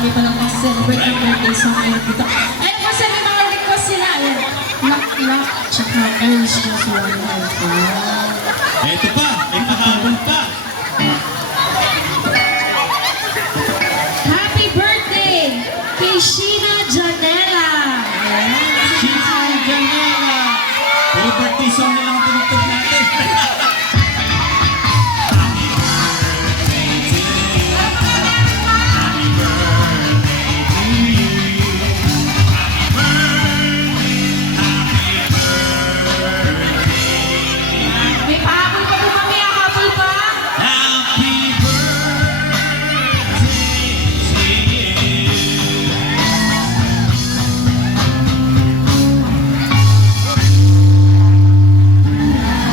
marami palang celebrate ng birthday song ngayon dito. Ayun po sa may mga request sila. Ayun. Lock, lock, tsaka Earls just one life. Eto pa, may pahabol pa. Happy birthday kay Sheena Janela. Sheena Janela. Puro birthday song na lang tinutog natin. May pahabol pa po kami, habol pa. Happy birthday to you.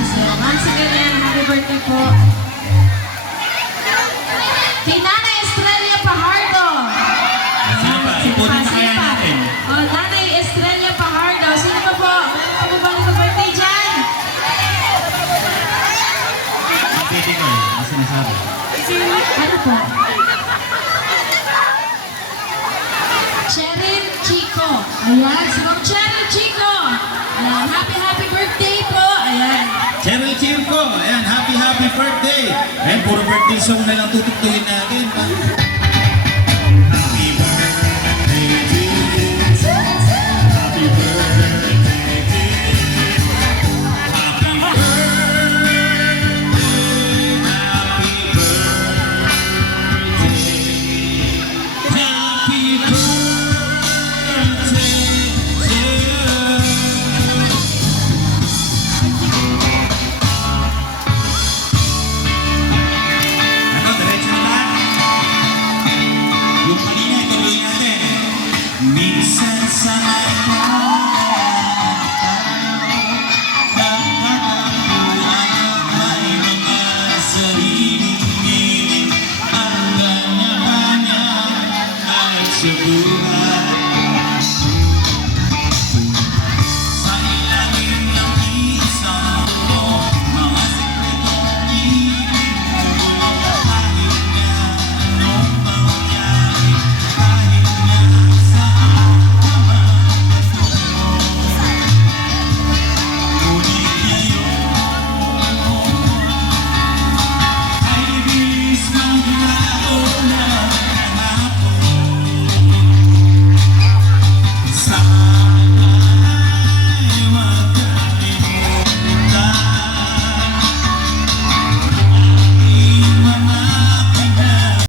So, once again, happy birthday po. Kay Nanay Estrella Pajardo. Sino pa? Ipunin na kaya natin. Nanay Estrella Pajardo. Sino pa po? Meron pa po ba nag-birthday dyan? Pwede ko eh, ang sinasabi. Ano po? Cheryl Chico. Ayan, si Ma'am Cheryl Chico. Ayan, happy birthday po. Ayan. Cheryl Chico, ayan, happy birthday. Ayan, puro birthday song na lang tutugtugin natin.